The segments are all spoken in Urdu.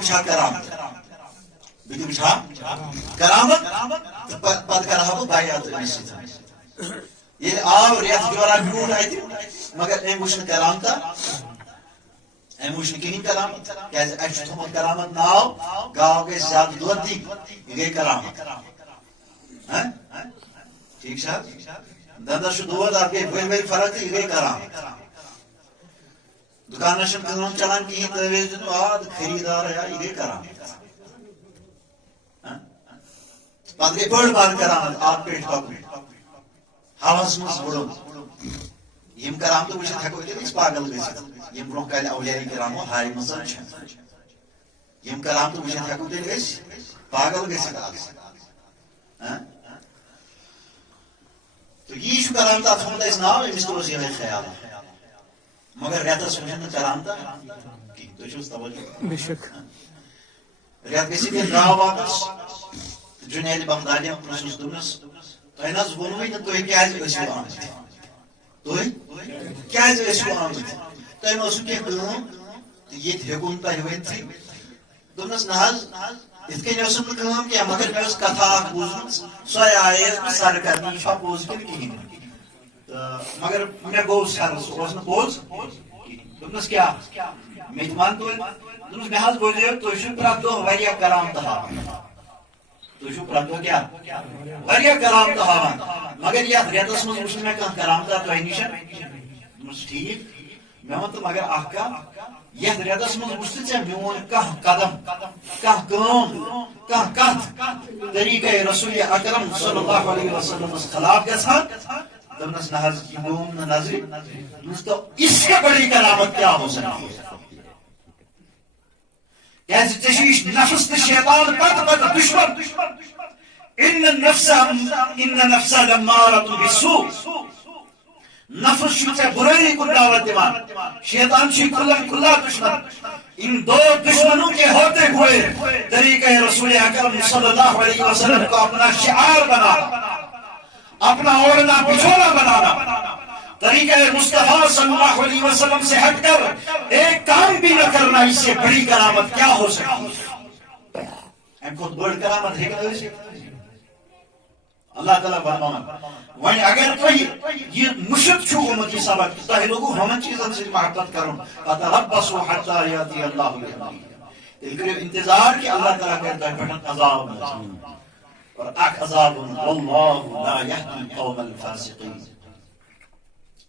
وچھا کرامت بہٕ وچھا کرامت پتہٕ کرہا بہٕ بیعت أمِس سۭتۍ ییٚلہِ آو رٮ۪تھ جورا بیوٗٹھ اتہِ مگر أمۍ وٕچھ نہٕ کرامتا أمۍ وٕچھ نہٕ کِہیٖنۍ کرامت کیٛازِ اَسہِ چھُ تھوٚمُت کرامت ناو گاو گژھِ زیادٕ دۄد دِنۍ یہِ گٔے کرامت ٹھیک چھا دندس چھُ دود اتھ گٔے ؤلۍ ؤلۍ فرق تہٕ یہِ گٔے کرامت دُکانس چھنہٕ کٲم چلان کِہیٖنۍ تٲویز دِنُن آ تہٕ خریٖدار یا یہِ گٔے کرامت پتہٕ گٔے بٔڑ بار کرامت آب پیٹھ پکُن ہوہس منٛز وُڑُن یِم کرامتہٕ وٕچھِتھ ہٮ۪کو تیٚلہِ أسۍ پاگل گٔژھِتھ یِم برونٛہہ کالہِ اولیاء کرامو ہایمژ چھِ یِم کرامتہٕ وٕچھِتھ ہٮ۪کو تیٚلہِ أسۍ پاگل گٔژھِتھ تہٕ یی چھُ کرامتا تھوٚمُت اَسہِ ناو أمِس تہِ اوس یِہوے خیال مگر رٮ۪تس وٕچھن نہٕ کرامتا کِہیٖنۍ تُہۍ چھِو حظ توجہ رٮ۪تھ گٔژھِتھ ییٚلہِ درٛاو واپس جُنید بغدادیَن پرٛژھنَس دوٚپنَس تۄہہِ نہ حظ ووٚنوُے نہٕ تُہۍ کیٛازِ ٲسِو آمٕتۍ تُہۍ کیٛازِ ٲسِو آمٕتۍ تۄہہِ ما ٲسوٕ کینٛہہ کٲم تہٕ ییٚتہِ ہیوٚکُن تۄہہِ ؤنتھٕے دوٚپنَس نہ حظ یِتھ کٔنۍ ٲسٕم نہٕ کٲم کینٛہہ مگر مےٚ ٲس کتھا اکھ بوٗزمٕژ سۄے آییَس بہٕ سر کرنہِ یہِ چھا پوٚز کِنہٕ کِہیٖنۍ تہٕ مگر مےٚ گوٚو سر سُہ اوس نہٕ پوٚز کِہیٖنۍ دوٚپنَس کیٛاہ مےٚ تہِ وَن توتہِ دوٚپنَس مےٚ حظ بوزیو تُہۍ چھِو پرٛٮ۪تھ دۄہ واریاہ کرامتہٕ ہاوان تُہۍ چھِو پرٛٮ۪تھ دۄہ کیٛاہ واریاہ کرامتہٕ ہاوان مگر یتھ رٮ۪تس منٛز وٕچھ نہٕ مےٚ کانٛہہ کرامتا تۄہہِ نِش دوٚپمَس ٹھیٖک مےٚ ووٚن تہٕ مگر اکھ کتھ یتھ رٮ۪تس منٛز وٕچھ ژٕ ژےٚ میون کانٛہہ قدم کانٛہہ کٲم کانٛہہ کتھ طریٖقے رسول اکرم صلی اللہ علیہ وسلمس خلاف گژھان دوٚپنَس نہ حظ یہِ گوٚوُم نہٕ نظرِ دوٚپنَس تو اس سے بڑی کرامت کیٛاہ ہو سکتی ہے کیٛازِ ژےٚ چھُ یہِ نفس تہٕ شیطان پتہٕ پتہٕ دُشمن ان النفس لمارة بالسوء نفس چھُ ژےٚ بُرٲیی کُن دعوت دِوان شیطان چھُے کھُلم کھُلا دُشمن ان دو دشمنوں کے ہوتے ہوئے طریقہ رسول اکرم صلی اللہ علیہ وسلم کو اپنا شعار بنانا اپنا اوڑھنا بچھونا بنانا طریقہ مصطفیٰ صلی اللہ علیہ وسلم سے ہٹ کر ایک کام بھی نہ کرنا اس سے بڑی کرامت کیا ہو سکتی ہے اَمہِ کھۄتہٕ بٔڑ کرامت ہیٚکہِ نہٕ ٲسِتھ اللہ تعالیٰ فرماوان وۄنۍ اگر تۄہہِ یہِ مُشِت چھُ گوٚمُت یہِ سبق کہِ تۄہہِ لوگوٗ ہُمن چیٖزن سۭتۍ محبت کرُن فتربصوا حتى يأتي الله بأمره تیٚلہِ کٔرِو انتظار کہِ اللہ تعالیٰ کرِ تۄہہِ پٮ۪ٹھ عذاب نازل اور اکھ عذاب واللہ لا يهدي القوم الفاسقين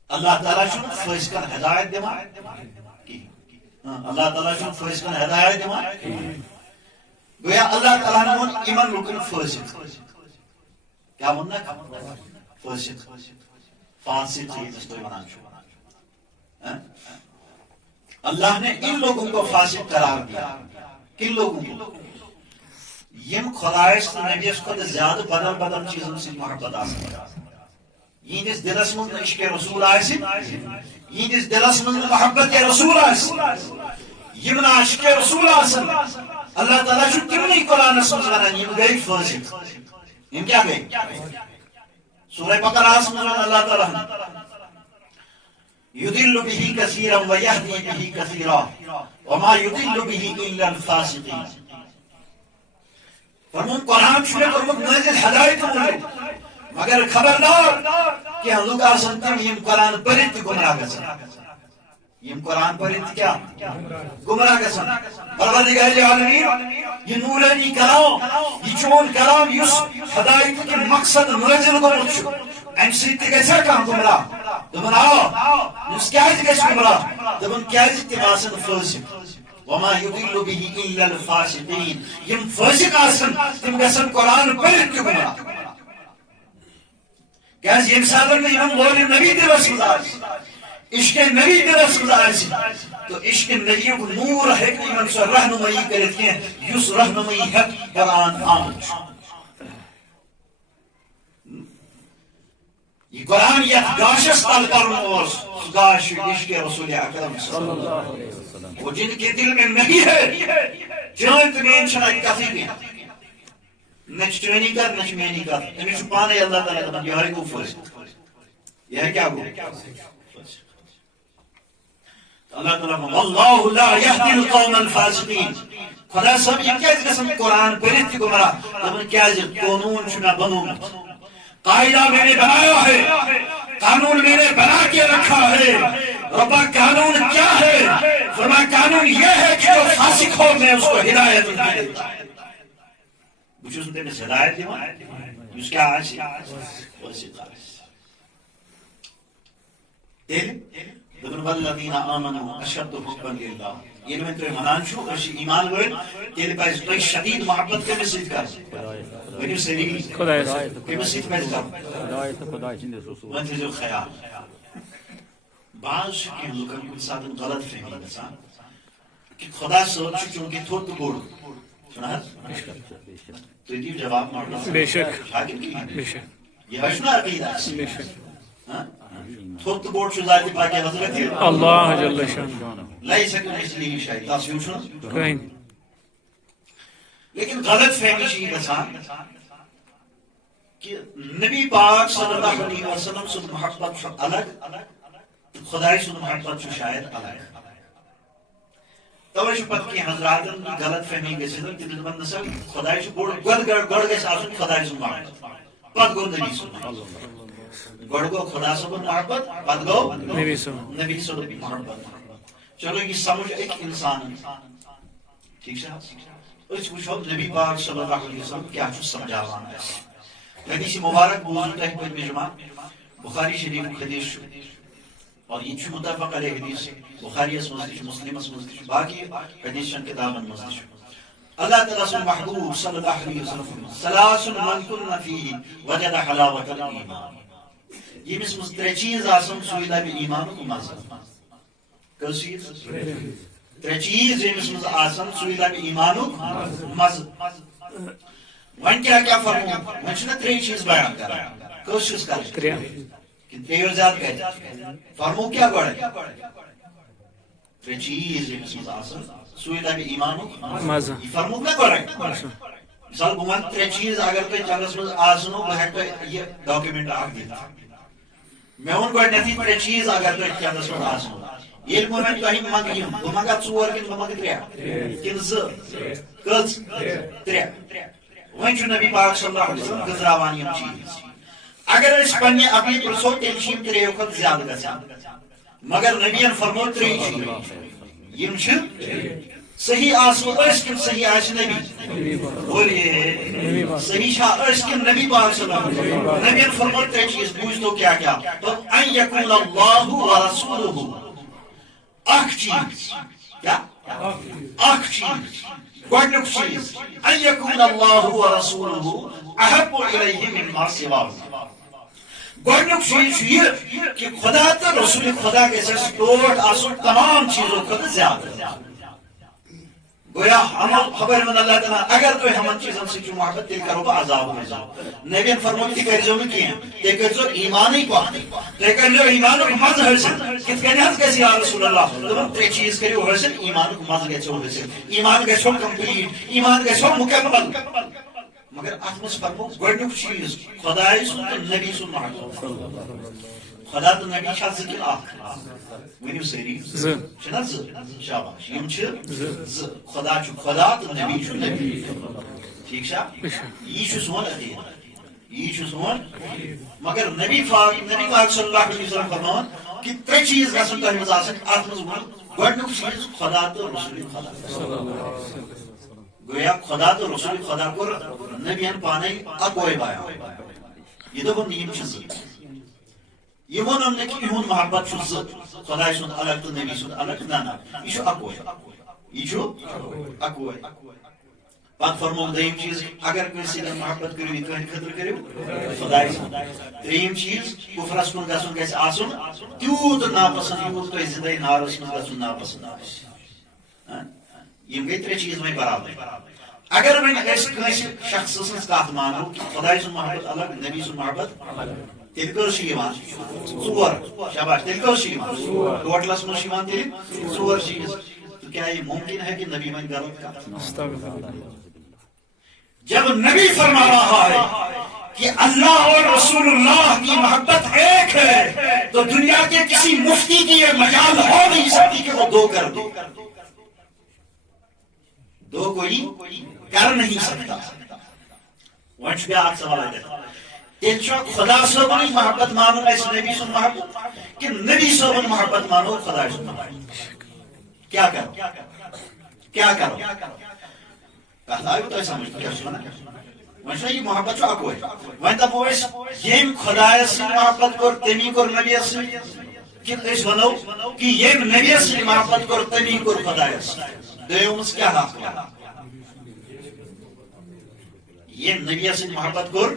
اللہ تعالیٰ چھُنہٕ فٲسقن ہدایت دِوان کِہیٖنۍ اللہ تعالیٰ چھُنہٕ فٲسقن ہدایت دِوان گویا اللہ تعالیٰ ہن ووٚن یِمن لُکن فٲسق کیا ووٚن فاسق فاسق ییٚمِس تُہۍ وَنان چھِو اللہ نے ان لوگوں کو فاسق قرار دیا کن لوگوں کو یم خدایس تہٕ نبیس کھۄتہٕ زیادٕ بدل بدل چیٖزن سۭتۍ محبت آسان یِہنٛدِس دِلس منٛز نہٕ عشقِ رسوٗل آسہِ یِہنٛدِس دِلس منٛز نہٕ محبت رسوٗل آسہِ یِم نہٕ عشقِ رسوٗل آسن اللہ تعالیٰ چھُ تِمنٕے قرآنس منٛز ونان یِم گٔے فٲسق یِم کیٛاہ گٔے سورہ بقرہس منٛز ون اللہ تعالیٰ يضل به كثيرا ويهدي به كثيرا وما يضل به الا الفاسقين فرمون قرآن چھُ مےٚ کوٚرمُت نٲزِل ہدایت موٗجوٗب مگر خبردار کینٛہہ لُکھ آسن تِم یِم قرآن پٔرِتھ تہِ گمراہ گژھن یِم قرآن پٔرِتھ تہِ کیٛاہ گمراہ گژھن پروردگار عالمین یہ نورانی کلام یہ چون کلام یُس ہدایت کہِ مقصد نٲزِل گوٚمُت چھُ امہِ سۭتۍ تہِ گژھِ کانٛہہ گمراہ دوٚپُن آ یُس کیٛازِ گژھِ گمراہ دوٚپُن کیٛازِ تِم آسن فٲسق وما يضل به الا الفاسقين یم فاسق آسن تِم گژھن قرآن پٔرِتھ تہِ گمراہ کیٛازِ ییٚمہِ ساتہٕ نہٕ یِمن لولہِ نبی دِلس منٛز آسہِ عشقِ نبی دِلس منٛز آسہِ تہٕ عشقِ نبیُک نوٗر ہیٚکہِ نہٕ یِمن سۄ رہنُمٲیی کٔرِتھ کینٛہہ یُس رہنُمٲیی ہیٚتھ قرآن آمُت چھُ یہ قرآن یتھ گاشس تل پرن اوس سُہ گاش چھُ عشقِ رسول اکرم صلی اللہ علیہ وسلم وہ جن کے دل میں نہیں ہے چٲنۍ تہٕ میٲنۍ چھنہٕ اَتہِ کتھٕے کینٛہہ نہ چھِ چٲنی کتھ نہ چھِ میٲنی کتھ أمِس چھُ پانے اللہ تعالیٰ دپان یِہوے گوٚو فٲسق یِہوے کیٛاہ گوٚو اللہ تعالیٰ واللہ لا يهدي القوم الفاسقين خدا صاحب یہ کیا قسم قرآن پڑھت گمراہ دپن کیا قانون میں بنومت قاعدہ میں نے بنایا ہے قانون میں نے بنا کے رکھا ہے ربا قانون کیا ہے فرمایا قانون یہ ہے کہ جو فاسق ہو میں اس کو ہدایت دیتا بچھو سنتے میں ہدایت دیوان اس کیا آج فاسق آج دپن والذین آمنوا اشد حبا للہ یہ میں تو منان چھو ایمان ورن تیل پاس تو شدید محبت کے مسجد کا ونیو سری خدا کے مسجد میں جا خدا چند رسول وانت جو خیال بعض کے لوگوں کو ساتھ غلط فہمی انسان کہ خدا سوچ چونکہ تھوڑ تو بوڑ سنا تو یہ جواب مارنا بے شک بے شک یہ ہے نا عقیدہ بے شک ہاں تھوڑ تو بوڑ شو ذات پاک حضرت اللہ جل شانہ لیس کمثلہ شیء تاسو چھو کہیں لیکن غلط فہمی چھ گژھان کہ نبی پاک صلی اللہ علیہ وسلم سے محبت الگ خدای سے محبت شاید الگ توے پتہ کہ حضرات کی غلط فہمی گژھن کہ دپن نسا خدای سے بوڑ گڑ گژھِ آسن خدای سے محبت پتہ گو نبی سے گڑ گو خدا سے محبت پتہ گو نبی سے محبت چلو یہ سمجھ ایک انسان ٹھیک ہے اس وچھو نبی پاک صلی اللہ علیہ وسلم کیا چھ سمجھاوان ہے حدیث مبارک بوزن تہ پہ مجمع بخاری شریف حدیث اور یہ چھ متفق علیہ حدیث بخاری اس مسلم مسلم اس مسلم باقی حدیث کتابن مسلم اللہ تعالی سے محبوب صلی اللہ علیہ وسلم ثلاث من كن فيه وجد حلاوة الایمان یہ مس ترے چیز آسن سویدہ بھی ایمان کو مزہ کسیز ترے چیز یہ مس آسن سویدہ بھی ایمان کو مزہ ون کیا فرمو ون چھنا ترے چیز بیان کر کوشش کر کہ تریو زیادہ کہتے فرمو کیا گوڑے ترے چیز یہ مس آسن سویدہ بھی ایمان کو مزہ فرمو کیا گوڑے مثال بمان ترے چیز اگر کوئی چنگس مز آسنو وہ ہے تو یہ ڈاکیومنٹ آگ دیتا میں ان کو نتی ترے چیز اگر کوئی چنگس مز آسنو یہ مومنٹ تو ہی منگیم وہ منگا چور کن وہ منگ تریا کن کز تریا وہیں چھو نبی پاک صلی اللہ علیہ وسلم گزراوان یم چیز اگر اس پنی اپنی پرسو تلشیم ترے وقت زیادہ گسا مگر نبیان فرمو ترے چیز یم چھ صحیح آسو اس کن صحیح آس نبی بولیے صحیح شاہ اس کن نبی پاک صلی اللہ علیہ وسلم نبیان فرمو ترے چیز بوجھ تو کیا کیا تو ان یکون اللہ و رسولہ اخ چیز کیا اخ چیز گوڑنک چیز ان یکون اللہ و رسولہ احب الیہ مما سواہ گوڑنک چیز یہ کہ خدا تا رسول خدا کے ساتھ ٹوٹ آسو تمام چیزوں کو زیادہ گویا ہم خبر من اللہ تعالیٰ اگر تو ہم چیزوں سے جو محبت دل کرو با عذاب ہو جاؤ نبیان فرمود کی کرزو میں کیا تے کرزو ایمانی کو تے کرزو ایمان کو مز حرسن کت کہنے ہم کیسی یا رسول اللہ تو ترے چیز کری ہو حرسن ایمان کو مز گئے چھو حرسن ایمان گئے چھو کمپلیٹ ایمان گئے چھو مکمل مگر آتمس فرمود گوڑنک چیز خدای سن نبی سن محبت خدا تو نبی شاہ ذکر آخر ونیو سری چھنا شاباش یم چھ خدا چھو خدا تو نبی چھو نبی ٹھیک شاہ یہ چھو سون عقید یہ چھو سون مگر نبی پاک صلی اللہ علیہ وسلم فرمان کہ ترے چیز گژھن تۄہہِ منٛز آسٕنۍ اتھ منٛز ووٚن گۄڈنیُک چیٖز خدا تو رسول خدا گویا خدا تو رسول خدا کوٚر نبیَن پانے اکوے بیان یہ دوٚپُن یِم چھِ زٕ یہ ونن نہ کہ یہود محبت چھ خدا سن الگ تو نبی سن الگ نہ یہ چھ اکوے یہ چھ اکوے پاک فرمود دیم چیز اگر کوئی سے محبت کرو تو خطر کرو خدا سن تریم چیز کفرس کن گژھن گژھِ آسن تیوت ناپسند یوت تو زندگی نارس مز گژھن ناپسند یم گئی ترے چیز میں برابر اگر وۄنۍ أسۍ کٲنٛسہِ شخص سٕنٛز کتھ مانو کہ خدا سن محبت الگ نبی سن محبت تیل کر شیوان ژور شاباش تیل کر شیوان ٹوٹلس میں شیوان تیل ژور چیز تو کیا یہ ممکن ہے کہ نبی من غلط کا جب نبی فرما رہا ہے کہ اللہ اور رسول اللہ کی محبت ایک ہے تو دنیا کے کسی مفتی کی یہ مجال ہو نہیں سکتی کہ وہ دو کر دے دو کوئی کر نہیں سکتا. وۄنۍ چھُ بیٛاکھ سوال اَتٮ۪تھ تیٚلہِ چھا خدا صٲبنٕے محبت مانُن اَسہِ نبی سُنٛد محبت کِنہٕ نبی صٲبُن محبت مانو خدا سُنٛد محبت؟ کیٛاہ کرو کیٛاہ کرو کتھ آیوٕ تۄہہِ سمجھ کیٛاہ چھُ ونان؟ وۄنۍ چھُنہ یہِ محبت چھُ اکوے. وۄنۍ دپو أسۍ ییٚمۍ خۄدایس سۭتۍ محبت کوٚر تٔمی کوٚر نبیَس سۭتۍ کِنہٕ أسۍ ونو کہِ ییٚمۍ نبیَس سۭتۍ محبت کوٚر تٔمی کوٚر خۄدایس سۭتۍ؟ دوٚیمِس کیٛاہ حق؟ ییٚمۍ نبیَس سۭتۍ محبت کوٚر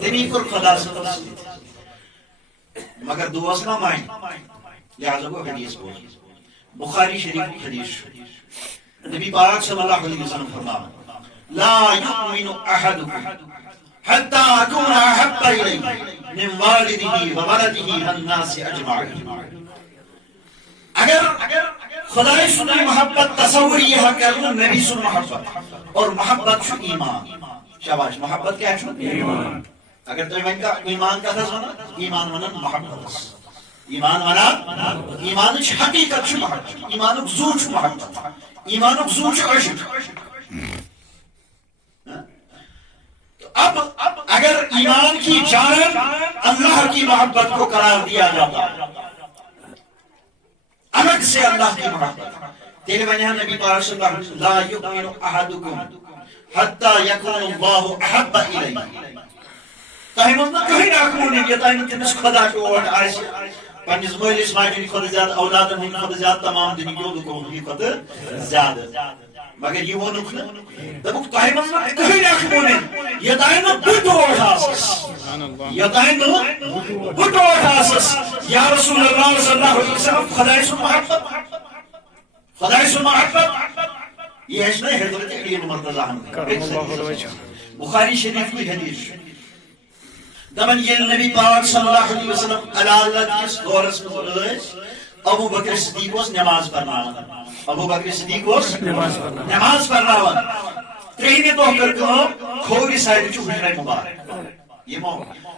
تٔمی کوٚر خۄدا صٲبس سۭتۍ. مگر دوس ما مانہِ لہذا گوٚو حدیث بوز. بخاری شریف حدیث چھُ نبی پاک صلی اللہ علیہ وسلم فرماوان لا يؤمن احدكم حتى اكون احب اليه من والده وولده والناس اجمعين. اگر خدای سُنٛد محبت تصور یہ کرنا نبی سُنٛد محبت اور محبت چھُ ایمان. شاباش محبت کیا چھُ؟ ایمان. اگر تُہۍ وۄنۍ ایمان کتھس ونان ایمان ونان محبتس. ایمان ونان ایمانٕچ حقیقت چھُ محبت. ایمانُک زو چھُ محبت. ایمانُک زو چھُ عشق. اب اگر ایمان کی جان اللہ کی محبت کو قرار دیا جاتا الگ سے اللہ کی محبت تیل ونیا نبی پاک صلی اللہ علیہ وسلم لا یؤمن احدکم حتی یکون اللہ احب الیہ. تۄہہِ منٛز نہٕ کٕہٕنۍ اکھ موٗمِن یوٚتانۍ نہٕ تٔمِس خۄدا ٹوٹھ آسہِ پننِس مٲلِس ماجہِ ہٕنٛدِ کھۄتہٕ زیادٕ اولادن ہٕنٛدِ کھۄتہٕ زیادٕ تمام دُنہِکیو لُکو ہٕنٛدِ کھۄتہٕ زیادٕ. مگر یہِ ووٚنُکھ نہٕ دوٚپُکھ تۄہہِ منٛز نہٕ کٕہٕنۍ اکھ موٗمِن یوٚتانۍ نہٕ بہٕ ٹوٹھ آسس یوٚتانۍ نہٕ بہٕ ٹوٹھ آسس یا رسول اللہ صلی اللہ علیہ وسلم خۄداے سُنٛد محبت خۄداے سُنٛد محبت یہ ہے نا حضرت علی مرتضی. بخاری شریف کی حدیث دپان ییٚلہِ نبی پاک صلی اللہ علیہ وسلم عدالت کِس دورس منٛز ٲسۍ ابو بکر صدیق اوس نماز پرناوان. ابو بکر صدیق اوس نماز پرناوان. ترٛیٚیمہِ دۄہ کٔر کٲم کھوورِ سایڈٕ چھُ حجرے مُبارک.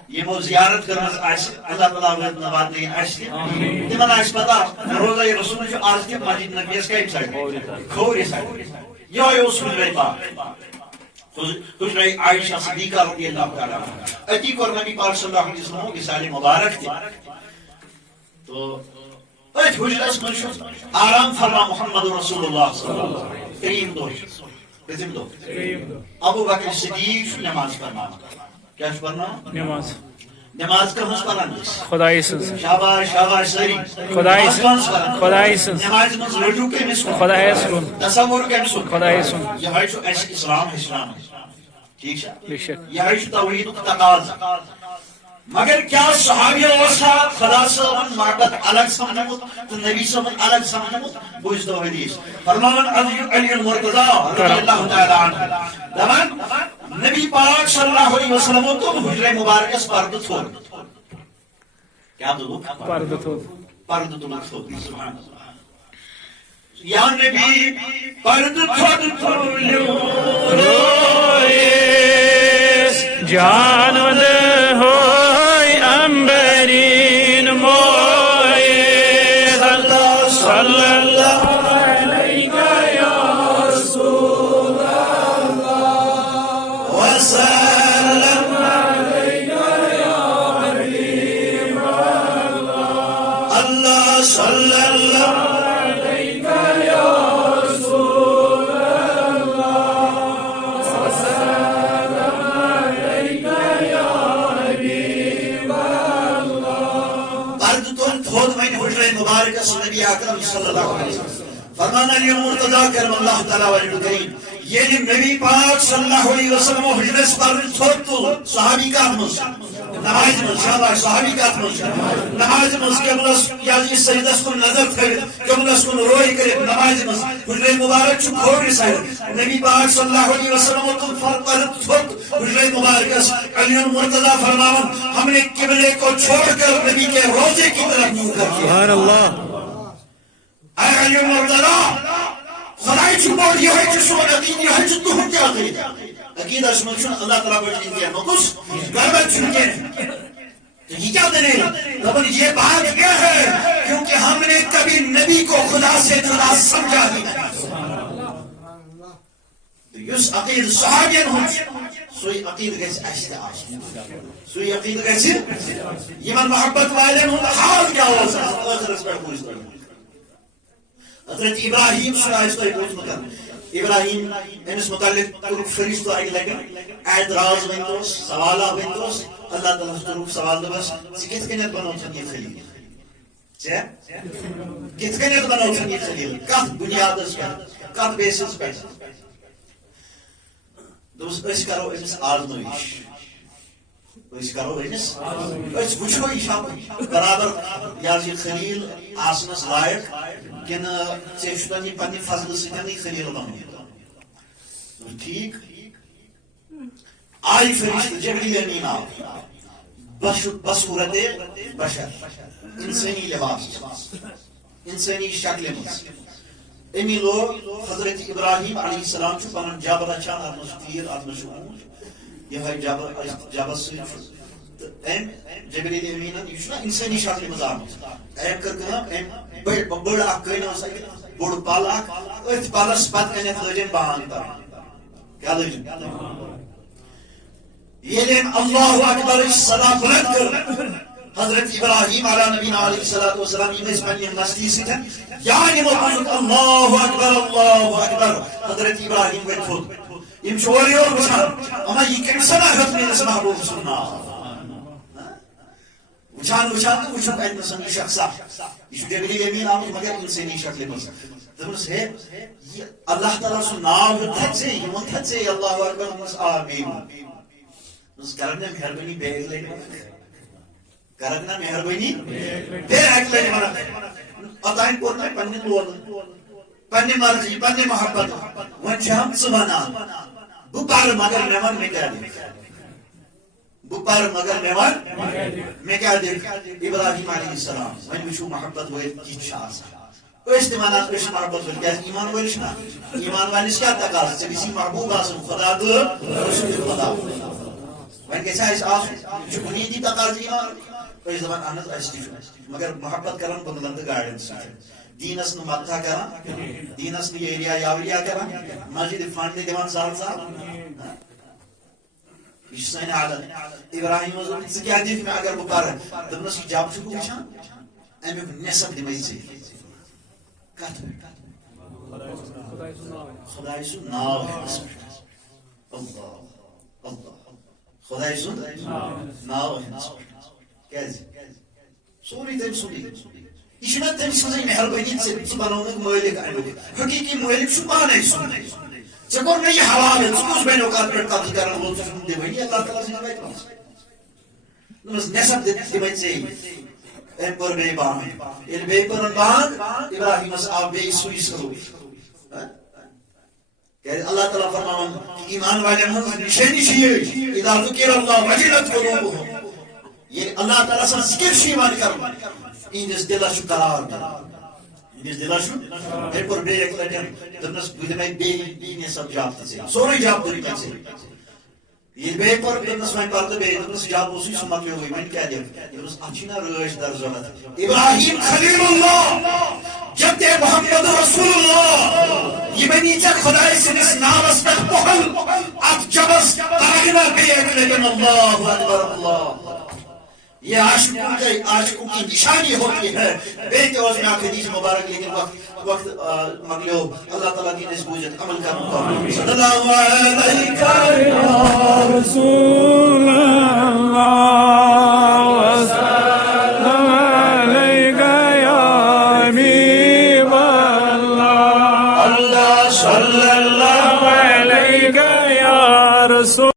یمو زیارت کرمٕژ آسہِ اللہ تعالیٰ واتنٲیِن اَسہِ تِمن آسہِ پتہ روزہ رسول چھُ آز تہِ مسجد نبویَس کمہِ سایڈٕ کھوورِ سایڈٕ. یِہوے اوس حجرے پاک حجرے عائشہ صدیقہ رضی اللہ تعالیٰ عنہا. أتی کوٚر نبی پاک صلی اللہ علیہ وسلم وصال مبارک تہِ تو أتھۍ حجرس منٛز چھُ آرام فرما محمد رسول اللہ صلی اللہ علیہ وسلم. ترٛیٚیِم دۄہ چھُ کٔژِم دۄہ ابو بکر صدیق چھُ نماز پرناوان. کیا چھُ پرناوان؟ نماز. نماز کٔمِس پران أسۍ؟ خۄدایہِ سٕنٛز. شاباش شاباش سٲری خۄدایہِ سٕنٛز خۄدایہِ سٕنٛز. نمازِ منٛز رجوع کٔمِس کُن؟ خۄدایس کُن. تصور کٔمِس کُن؟ خۄدایس کُن. یِہوے چھُ اَسہِ اسلام ہیٚچھناوان. ٹھیٖک چھا؟ بے شک. یِہوے چھُ توحیٖدُک تقاضہٕ. مگر کیا صحابیو اوسا خدا صٲبن محبت الگ سمجھمُت تہٕ نبی صٲبن الگ سمجھمُت؟ بوٗزتو حدیث فرماوان علی المرتضی رضی اللہ تعالیٰ عنہ دپان نبی پاک صلی اللہ علیہ وسلم تُل حجرے مبارکس پردٕ تھوٚد. کیا تُلُکھ؟ پردٕ تھوٚد. پردٕ تُلُکھ تھوٚد. سبحان اللہ. یا نبی پردٕ تھوٚد تُلِو جان نبی اکرم صلی اللہ علیہ وسلم فرمان علی المرتضی کرم اللہ تعالیٰ وجہ کریم ییٚلہِ نبی پاک صلی اللہ علیہ وسلم حجرس پرنہٕ تھوٚد تُل صحابی کتھ منٛز نمازِ منٛز. شاباش صحابی کتھ منٛز نمازِ منٛز قبلس یہِ سجدس کُن نظر تھٲوِتھ قبلس کُن روے کٔرِتھ نمازِ منٛز. حجرے مبارک چھُ کھوورِ سایڈٕ. نبی پاک صلی اللہ علیہ وسلم تُل پردٕ تھوٚد حجرے مبارکس. علی المرتضی فرماوان ہم نے قبلے کو چھوڑ کر نبی کے روزے کی طرف منہ کر دیا. سبحان اللہ. اے علی المرتضی خدای چھُ بوٚڑ یِہوے چھُ سون عقیٖدٕ یِہوے چھُ تُہُنٛد تہِ عقیٖدٕ. عقیٖدس منٛز چھُنہٕ اللہ تعالیٰ بٔڑۍ کینٛہہ موٚکُس گڑبڑ چھُنہٕ کینٛہہ. تو یہ کیا دلیل؟ دپان یہ بات یہ ہے کیونکہ ہم نے کبھی نبی کو خدا سے جدا سمجھا ہی نہیں. یس عقید صحابین ہند سوی عقید گژھِ اسہِ تہِ آسُن سوی عقید گژھِ یمن محبت والین ہند حال کیا اوس ٲخرس پٮ۪ٹھ بوٗزِ تُہۍ حضرت ابراہیم سُنٛد آسہِ تۄہہِ بوٗزمُت ابراہیم أمِس متعلق کوٚرُکھ فرشتو اکہِ لٹہِ اعتراض ؤنۍتوس سوالا ؤنۍتوس اللہ تعالیٰ ہس کوٚرُکھ سوال دوٚپس ژٕ کِتھ کٔنٮ۪تھ بنووتھن یہِ خلیل ژےٚ کِتھ کٔنٮ۪تھ بنووتھن یہِ خلیل کتھ بُنیادس پٮ۪ٹھ کتھ بیسس پٮ۪ٹھ دوٚپُس أسۍ کرو أمِس آزمٲیش أسۍ کرو أمِس أسۍ وٕچھو یہِ چھا برابر یہِ حظ یہِ خلیل آسنس لایق کِنہٕ ژےٚ چھُتن یہِ پننہِ فضلہٕ سۭتۍ یہِ خلیل بنومُت ٹھیٖک آیہِ فرشتہٕ جبریٖل أمیٖن آو بصوٗرتے بشر انسٲنی لباس انسٲنی شکلہِ منٛز امی لوگ حضرت ابراہیم علیہ السلام چھُ پنُن جب رچھان اتھ منٛز چھُ تیٖر اتھ منٛز چھُ اوٗنٹ یِہوے جبس سۭتۍ چھُ تہٕ أمۍ جبریٖل أمیٖنن یہِ چھُنہ انسٲنی شکلہِ منٛز آمُت أمۍ کٔر کٲم أمۍ بٔڑ اکھ کٔنۍ ٲس اَتہِ بوٚڑ پل اکھ أتھۍ پلس پتہٕ کَنٮ۪تھ لٲج أمۍ بانگ کرٕنۍ کیٛاہ لٲج ییٚلہِ أمۍ اللہ اکبرٕچ صدا بُلند کٔر حضرت ابراہیم علیٰ نبینا علیہ الصلوۃ والسلام یم ٲسۍ پننہِ مستی سۭتۍ یعنی بوٗزُکھ اللہ اکبر حضرت ابراہیم ؤتھۍ تھوٚد یم چھِ اورٕ یورٕ وٕچھان اما یہِ کٔمۍ سنا ہیوٚت میٲنِس محبوٗب سُنٛد ناو وٕچھان وٕچھان تہٕ وٕچھُکھ اَتہِ نَس یہِ شخصا یہِ چھُ جبریٖل أمیٖن آمُت مگر اِنسٲنی شکلہِ منٛز دوٚپُس ہے یہِ اللہ تعالیٰ سُنٛد ناو ہیوٚتتھا ژےٚ یہِ ووٚنتھا ژےٚ اللہ اکبر دوٚپمَس آ بیٚیہِ ووٚن کرن نا مہربٲنی بیٚیہِ اکہِ لٹہِ کرن نا مہربٲنی بیٚیہِ اکہِ لٹہِ ونکھ اوٚتانۍ کوٚر مےٚ پننہِ لونہٕ پننہِ مرضی پننہِ محبت وۄنۍ چھَم ژٕ ونان بہٕ پرٕ مگر مےٚ ون مےٚ کیٛاہ دِکھ بہٕ پرٕ مگر مےٚ ون مےٚ کیٛاہ دِکھ ابراہیم علیہ السلام وۄنۍ وٕچھو محبت وٲلۍ کِتھ چھِ آسان أسۍ تہِ ونان أسۍ چھِ محبت وٲلۍ کیٛازِ ایٖمان وٲلِس چھُنہ ایٖمان والِس کیٛاہ تقاضہٕ ژےٚ گژھی محبوٗب آسُن خدا تہٕ رسوٗلِ خدا وۄنۍ گژھِ اسہِ آسُن یہِ چھُ بُنیٲدی تقاضہٕ ایٖمان أسۍ دپان اہن حظ اسہِ تہِ چھُ مگر محبت کران بنگلن تہٕ گاڑٮ۪ن سۭتۍ دیٖنس نہٕ مدتھا کران دیٖنس نہٕ ایریا یاوریا کران مسجد فنڈ تہِ دِوان سہل سہل یہ سٲنۍ حالت ابراہیمس دوٚپ ژٕ کیٛاہ دِکھ مےٚ اگر بہٕ پرٕ دوٚپنس یہِ جب چھُکھ وٕچھان امیُک نٮ۪صف دِمے ژےٚ کتھ خداے سُنٛد ناو ہٮ۪نس پٮ۪ٹھ اللہ اللہ خداے سُنٛد ناو ہٮ۪نس پٮ۪ٹھ کیٛازِ سورُے تٔمۍ سُنٛدُے یہ چھُنہ تٔمۍ سٕنٛزٕے مہربٲنی ژٕ بنوونکھ مٲلِک امیُک حقیٖقی مٲلِک چھُ پانے سُنٛد ژےٚ کوٚر مےٚ یہِ حوالہٕ ژٕ کُس بنیوکھ اتھ پٮ۪ٹھ قبضہٕ کرن وول ژٕ چھُکھ دِوٲنی اللہ تعالیٰ سٕنٛدِ وتہِ منٛز دوٚپمس نٮ۪صف دِمے ژےٚ أمۍ کوٚر بیٚیہِ بانگ ییٚلہِ بیٚیہِ کوٚرُن بانگ ابراہیمس آو بیٚیہِ سُے سلوٗک کیٛازِ اللہ تعالیٰ فرماوان ایٖمان والٮ۪ن ہٕنٛز نِشٲنی چھِ یہِ اذا ذُکِر اللہ وجلت قلوبُہُم ییٚلہِ اللہ تعالیٰ سٕنٛز ذِکر چھُ یِوان کرُن یِہنٛدِس دِلس چھُ قرار مِلان یِہنٛدِس دِلس چھُ مےٚ کوٚر بیٚیہِ اکہِ لٹہِ دوٚپنس بہٕ دِمے بیٚیہِ نٮ۪صف جب تہِ ژےٚ سورُے جب دوٚپ مےٚ ژےٚ ییٚلہِ بیٚیہِ کوٚر دوٚپنس وۄنۍ پر تہٕ بیٚیہِ دوٚپنس جب اوسُے سُہ مۄکلیووٕے وۄنۍ کیٛاہ دِکھ دوٚپنس اتھ چھُے نہ رٲچھ در ضروٗرت ابراہیم خلیل اللہ جب محمد رسول اللہ یہ بنی ژےٚ خداے سٕنٛدِس ناوس پٮ۪ٹھ پۄہل اتھ جبس تراے نہ بیٚیہِ اکہِ لٹہِ اللہ اکبر اللہ یہ عاشقوں کی نشانی ہوتی ہے بیٹے اور میں حدیث مبارک لیکن وقت مگلیو اللہ تعالیٰ کی نس بوجھت عمل کرنا صلی اللہ علیہ یا رسول اللہ وسلم علیک یا حبیب اللہ اللہ صلی اللہ علیک یا رسول